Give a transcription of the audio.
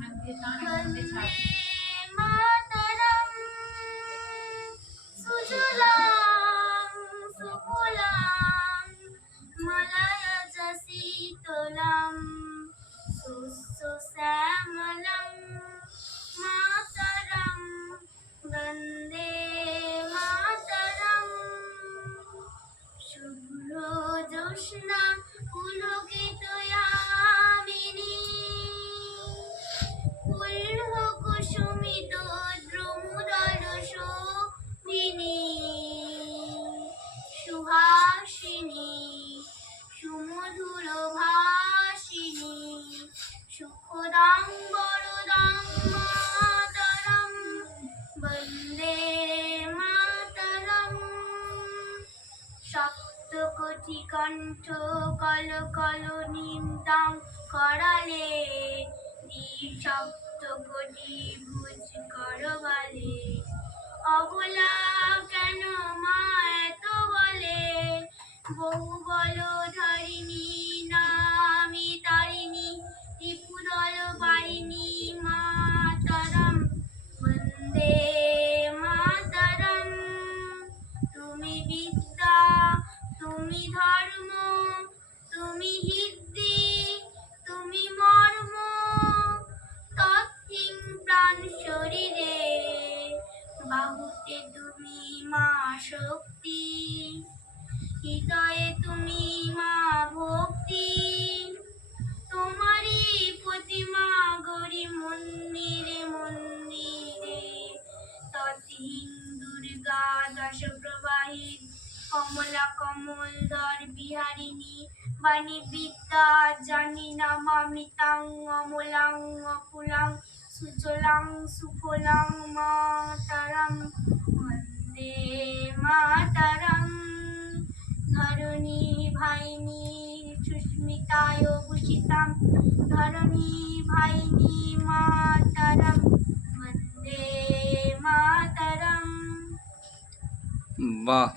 वन्दे मातरम् सुजलां सुफलां मलयज शीतलां सुश्यामलां मातरं वन्दे मातरम् शुभ्र ज्योत्स्ना पुलकितयामिनी कुसुमितद्रुमदल शोभिनी सुहासिनी सुमधुर भाषिणी सुखदां वरदां मातरं वन्दे मातरम् सप्तकोटि कण्ठ कल कल निमतां कराले सप्तकोटि भुज करवाले अबला केन मा एत बले बहु बल धारिणी नामी तारिणी त्रिपुदल वारिणी मातरं वन्दे मातरम् তুমি বিদ্যা তুমি ধর্ম তুমি হিদ্দি তুমি মর্ম তৎহিং প্রাণ শরীরে বাহুতে তুমি মা শক্তি হৃদয়ে তুমি মা ভক্তি তোমারই প্রতিমা গড়ি মন্দিরে মন্দিরে তৎহিং দুর্গা দশ প্রবাহী কমলা কমলধর বিহারিণী বাণী বিদ্যা জানি নামামৃতাং অমলাং অকুলাং সুজলাং সুফলাং মাতরম বন্দে মাতরম ধরণী ভাইনী সুস্মিতায় ভূষিতাং ধরণী ভাইনী মাতরম বন্দে মাতরম। বাহ।